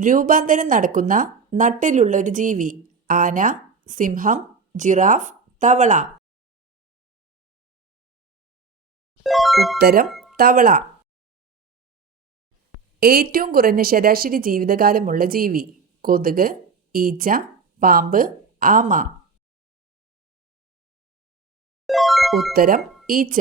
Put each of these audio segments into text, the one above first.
രൂപാന്തരം നടക്കുന്ന നട്ടിലുള്ള ഒരു ജീവി. ആന, സിംഹം, ജിറാഫ്, തവള. ഉത്തരം തവള. ഏറ്റവും കുറഞ്ഞ ശരാശരി ജീവിതകാലമുള്ള ജീവി. കൊതുക്, ഈച്ച, പാമ്പ്, ആമ. ഉത്തരം ഈച്ച.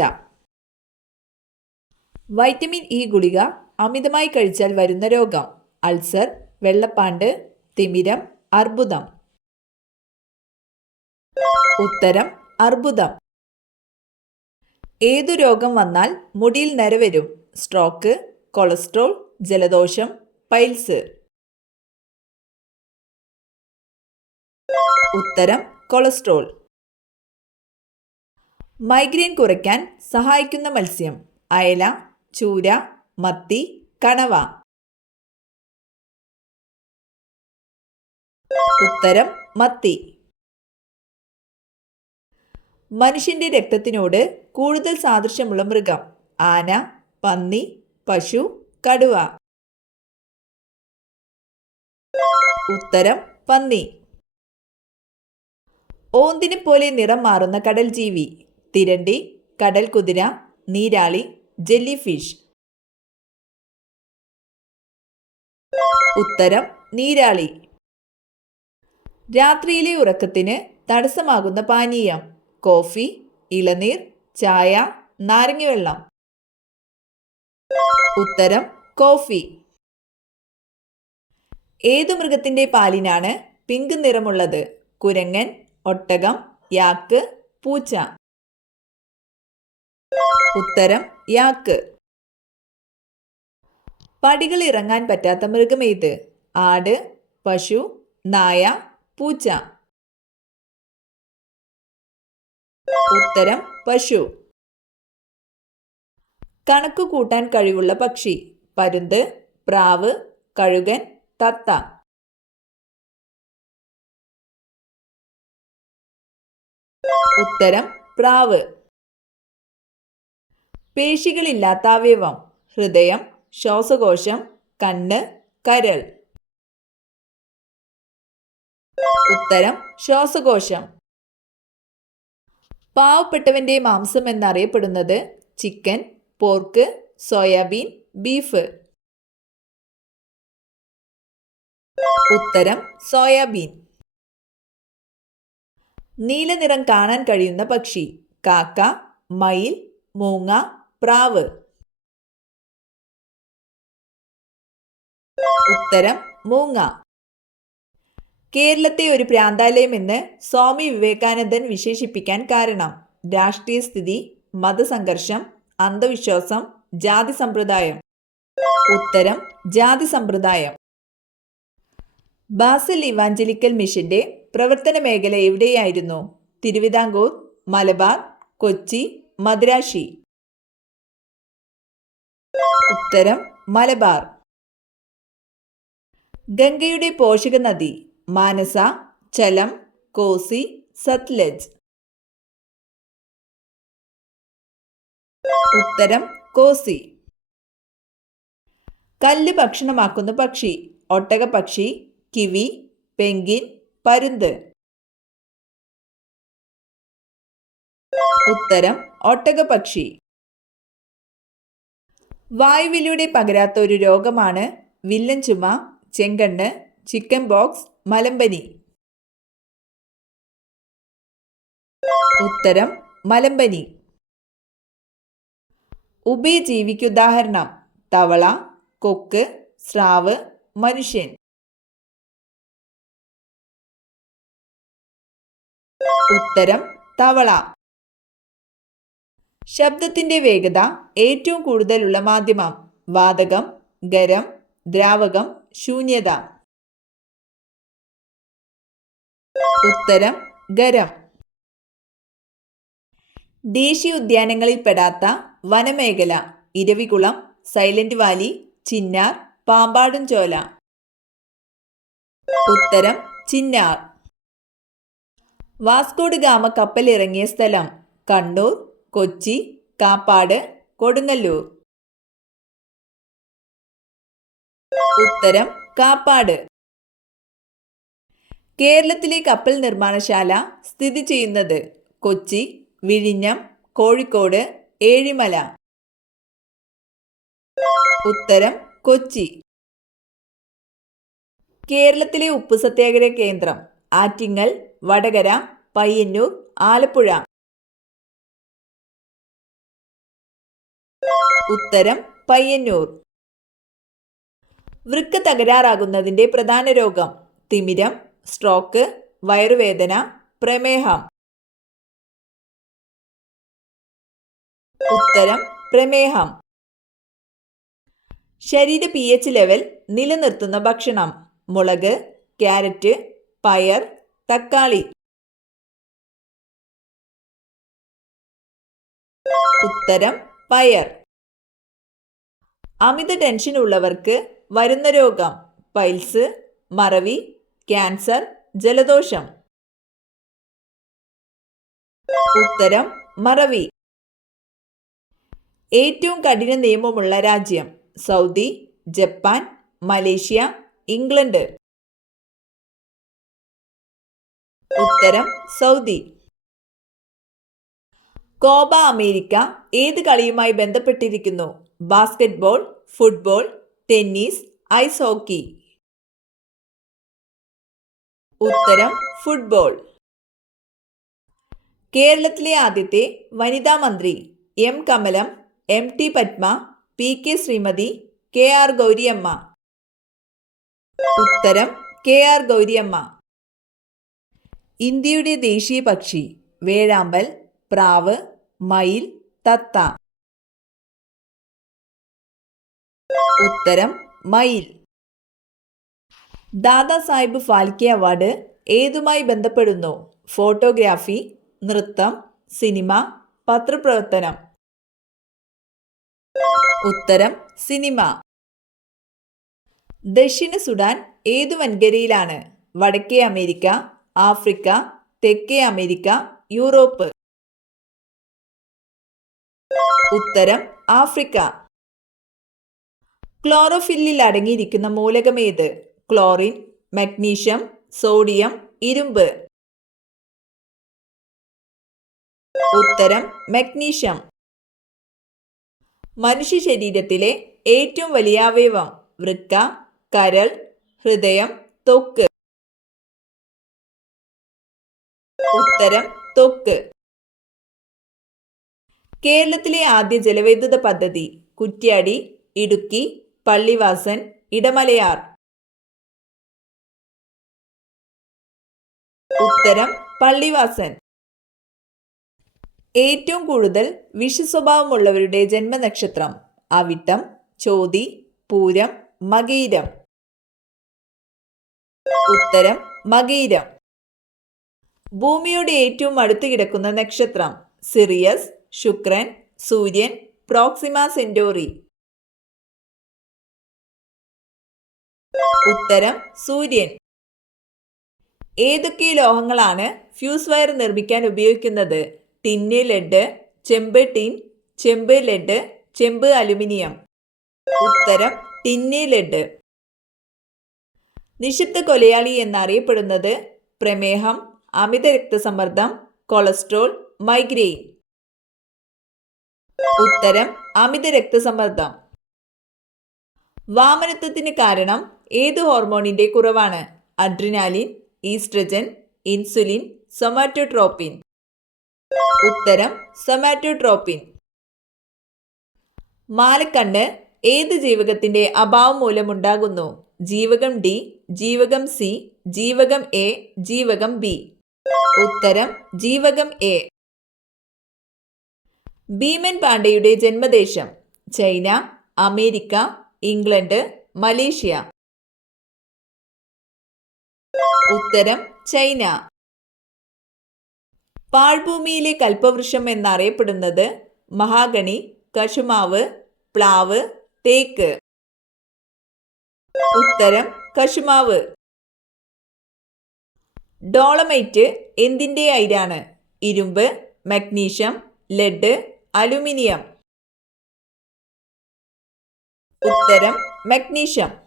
വൈറ്റമിൻ ഇ ഗുളിക അമിതമായി കഴിച്ചാൽ വരുന്ന രോഗം. അൾസർ, വെള്ളപ്പാണ്ട്, തിമിരം, അർബുദം. ഉത്തരം അർബുദം. ഏതു രോഗം വന്നാൽ മുടിയിൽ നര വരും? സ്ട്രോക്ക്, കൊളസ്ട്രോൾ, ജലദോഷം, പൈൽസ്. ഉത്തരം കൊളസ്ട്രോൾ. മൈഗ്രെയിൻ കുറയ്ക്കാൻ സഹായിക്കുന്ന മത്സ്യം. അയല, ചൂര, മത്തി, കണവ. ഉത്തരം മത്തി. മനുഷ്യന്റെ രക്തത്തിനോട് കൂടുതൽ സാദൃശ്യമുള്ള മൃഗം. ആന, പന്നി, പശു, കടുവ. ഉത്തരം പന്നി. ഓന്തിനെ പോലെ നിറം മാറുന്ന കടൽ ജീവി. തിരണ്ടി, കടൽ കുതിര, നീരാളി, ജെല്ലി ഫിഷ്. ഉത്തരം നീരാളി. രാത്രിയിലെ ഉറക്കത്തിന് തടസ്സമാകുന്ന പാനീയം. കോഫി, ഇളനീർ, ചായ, നാരങ്ങവെള്ളം. ഉത്തരം കോഫി. ഏതു മൃഗത്തിന്റെ പാലിനാണ് പിങ്ക് നിറമുള്ളത്? കുരങ്ങൻ, ഒട്ടകം, യാക്ക്, പൂച്ച. ഉത്തരം യാക്ക്. പടികൾ ഇറങ്ങാൻ പറ്റാത്ത മൃഗമേത്? ആട്, പശു, നായ, പൂച്ച. ഉത്തരം പശു. കണക്കു കൂട്ടാൻ കഴിവുള്ള പക്ഷി. പരുന്ത്, പ്രാവ്, കഴുകൻ, തത്ത. ഉത്തരം പ്രാവ്. പേശികളില്ലാത്ത അവയവം. ഹൃദയം, ശ്വാസകോശം, കണ്ണ്, കരൾ. ഉത്തരം ശ്വാസകോശം. പാവപ്പെട്ടവന്റെ മാംസം എന്നറിയപ്പെടുന്നത്? Chicken, pork, soybean, beef. ഉത്തരം സോയാബീൻ. നീലനിറം കാണാൻ കഴിയുന്ന പക്ഷി. കാക്ക, മയിൽ, മൂങ്ങ, പ്രാവ്. ഉത്തരം മൂങ്ങ. കേരളത്തെ ഒരു പ്രാന്താലയം എന്ന് സ്വാമി വിവേകാനന്ദൻ വിശേഷിപ്പിക്കാൻ കാരണം? രാഷ്ട്രീയ സ്ഥിതി, മതസംഘർഷം, അന്ധവിശ്വാസം, ജാതി സമ്പ്രദായം. ഉത്തരം ജാതി സമ്പ്രദായം. ബാസൽ ഇവാഞ്ചലിക്കൽ മിഷന്റെ പ്രവർത്തന മേഖല എവിടെയായിരുന്നു? തിരുവിതാംകൂർ, മലബാർ, കൊച്ചി, മദ്രാശി. ഉത്തരം മലബാർ. ഗംഗയുടെ പോഷക നദി. മാനസ, ചലം, കോസി, സത്ലജ്. ഉത്തരം കോസി. കല്ല് ഭക്ഷണമാക്കുന്ന പക്ഷി. ഒട്ടകപ്പക്ഷി, കിവി, പെൻഗിൻ, പരുന്ത്. ഉത്തരം ഒട്ടകപ്പക്ഷി. വായുവിലൂടെ പകരാത്ത ഒരു രോഗമാണ് വില്ലൻ ചുമ, ചെങ്കണ്ണ്, ചിക്കൻ ബോക്സ്, മലമ്പനി. ഉത്തരം മലമ്പനി. ഉഭയജീവിക്ക് ഉദാഹരണം? തവള, കൊക്ക്, സ്രാവ്, മനുഷ്യൻ. ഉത്തരം തവള. ശബ്ദത്തിന്റെ വേഗത ഏറ്റവും കൂടുതലുള്ള മാധ്യമം? വാതകം, ഖരം, ദ്രാവകം, ശൂന്യത. ഉത്തരം ഖരം. ദേശീയ ഉദ്യാനങ്ങളിൽ പെടാത്ത വനമേഖല? Eravikulam, silent Valley, Chinnar, Pambadum Shola. ഉത്തരം ചിന്നാർ. വാസ്കോഡ് ഗാമ കപ്പലിറങ്ങിയ സ്ഥലം? കണ്ണൂർ, കൊച്ചി, കാപ്പാട്, കൊടുങ്ങല്ലൂർ. ഉത്തരം കാപ്പാട്. കേരളത്തിലെ കപ്പൽ നിർമ്മാണശാല സ്ഥിതി ചെയ്യുന്നത് കൊച്ചി, വിഴിഞ്ഞം, കോഴിക്കോട്, ഏഴിമല. ഉത്തരം കൊച്ചി. കേരളത്തിലെ ഉപ്പു സത്യാഗ്രഹ കേന്ദ്രം ആറ്റിങ്ങൽ, വടകര, പയ്യന്നൂർ, ആലപ്പുഴ. ഉത്തരം പയ്യന്നൂർ. വൃക്ക തകരാറാകുന്നതിൻ്റെ പ്രധാന രോഗം തിമിരം, സ്ട്രോക്ക്, വയറുവേദന, പ്രമേഹം. ഉത്തരം പ്രമേഹം. ശരീര pH ലെവൽ നിലനിർത്തുന്ന ഭക്ഷണം മുളക്, ക്യാരറ്റ്, പയർ, തക്കാളി. ഉത്തരം പയർ. അമിത ടെൻഷൻ ഉള്ളവർക്ക് വരുന്ന രോഗം പൈൽസ്, മറവി, ക്യാൻസർ, ജലദോഷം. ഉത്തരം മറവി. ഏറ്റവും കഠിന നിയമമുള്ള രാജ്യം സൗദി, ജപ്പാൻ, മലേഷ്യ, ഇംഗ്ലണ്ട്. ഉത്തരം സൗദി. കോപ്പ അമേരിക്ക ഏത് കളിയുമായി ബന്ധപ്പെട്ടിരിക്കുന്നു? Basketball, football, tennis, ice hockey. ഉത്തരം ഫുട്ബോൾ. കേരളത്തിലെ ആദ്യത്തെ വനിതാ മന്ത്രി M Kamalam, MT Padma, PK Sreemathi, KR Gouriamma. ഉത്തരം KR ഗൗരിയമ്മ. ഇന്ത്യയുടെ ദേശീയ പക്ഷി വേഴാമ്പൽ, പ്രാവ്, മയിൽ, തത്ത. ഉത്തരം മയിൽ. ദാദാസാഹിബ് ഫാൽക്കെ അവാർഡ് ഏതുമായി ബന്ധപ്പെടുന്നു? ഫോട്ടോഗ്രാഫി, നൃത്തം, സിനിമ, പത്രപ്രവർത്തനം. ഉത്തരം സിനിമ. ദക്ഷിണ സുഡാൻ ഏതു വൻകരയിലാണ്? വടക്കേ അമേരിക്ക, ആഫ്രിക്ക, തെക്കേ അമേരിക്ക, യൂറോപ്പ്. ഉത്തരം ആഫ്രിക്ക. ക്ലോറോഫില്ലിൽ അടങ്ങിയിരിക്കുന്ന മൂലകമേത്? ക്ലോറിൻ, മഗ്നീഷ്യം, സോഡിയം, ഇരുമ്പ്. ഉത്തരം മഗ്നീഷ്യം. മനുഷ്യ ശരീരത്തിലെ ഏറ്റവും വലിയ അവയവം വൃക്ക, കരൾ, ഹൃദയം, ത്വക്ക്. ഉത്തരം ത്വക്ക്. കേരളത്തിലെ ആദ്യ ജലവൈദ്യുത പദ്ധതി കുറ്റ്യാടി, ഇടുക്കി, പള്ളിവാസൻ, ഇടമലയാർ. ഉത്തരം പള്ളിവാസൻ. ഏറ്റവും കൂടുതൽ വിഷസ്വഭാവമുള്ളവരുടെ ജന്മനക്ഷത്രം അവിട്ടം, ചോതി, പൂരം, മകയിരം. ഉത്തരം മകയിരം. ഭൂമിയോട് ഏറ്റവും അടുത്ത് കിടക്കുന്ന നക്ഷത്രം സിറിയസ്, ശുക്രൻ, സൂര്യൻ, പ്രോക്സിമ സെന്റോറി. ഉത്തരം സൂര്യൻ. ഏതൊക്കെ ലോഹങ്ങളാണ് ഫ്യൂസ് വയർ നിർമ്മിക്കാൻ ഉപയോഗിക്കുന്നത്? ടിന്ന്, ലെഡ്, ചെമ്പ് ടിൻ, ചെമ്പ് ലെഡ്, ചെമ്പ് അലുമിനിയം. ഉത്തരം ടിന്ന്, ലെഡ്. നിശബ്ദ കൊലയാളി എന്നറിയപ്പെടുന്നത് പ്രമേഹം, അമിത രക്തസമ്മർദ്ദം, കൊളസ്ട്രോൾ, മൈഗ്രെയിൻ. ഉത്തരം അമിത രക്തസമ്മർദ്ദം. വാമനത്വത്തിന് കാരണം ഏത് ഹോർമോണിന്റെ കുറവാണ്? Adrenaline, oestrogen, insulin, somatotropin. ഉത്തരം സൊമാറ്റോട്രോപ്പിൻ. മാലക്കണ്ണ് ഏത് ജീവകത്തിന്റെ അഭാവം മൂലമുണ്ടാകുന്നു? ജീവകം D, ജീവകം C, ജീവകം A, ജീവകം B. ഉത്തരം ജീവകം A. ഭീമൻ പാണ്ഡെയുടെ ജന്മദേശം ചൈന, അമേരിക്ക, ഇംഗ്ലണ്ട്, മലേഷ്യ. ഉത്തരം ചൈന. പാഴ്ഭൂമിയിലെ കൽപ്പവൃക്ഷം എന്നറിയപ്പെടുന്നത് മഹാഗണി, കശുമാവ്, പ്ലാവ്, തേക്ക്. ഉത്തരം കശുമാവ്. ഡോളമൈറ്റ് എന്തിൻ്റെ അയിരാണ്? ഇരുമ്പ്, മഗ്നീഷ്യം, ലെഡ്, അലുമിനിയം. ഉത്തരം മഗ്നീഷ്യം.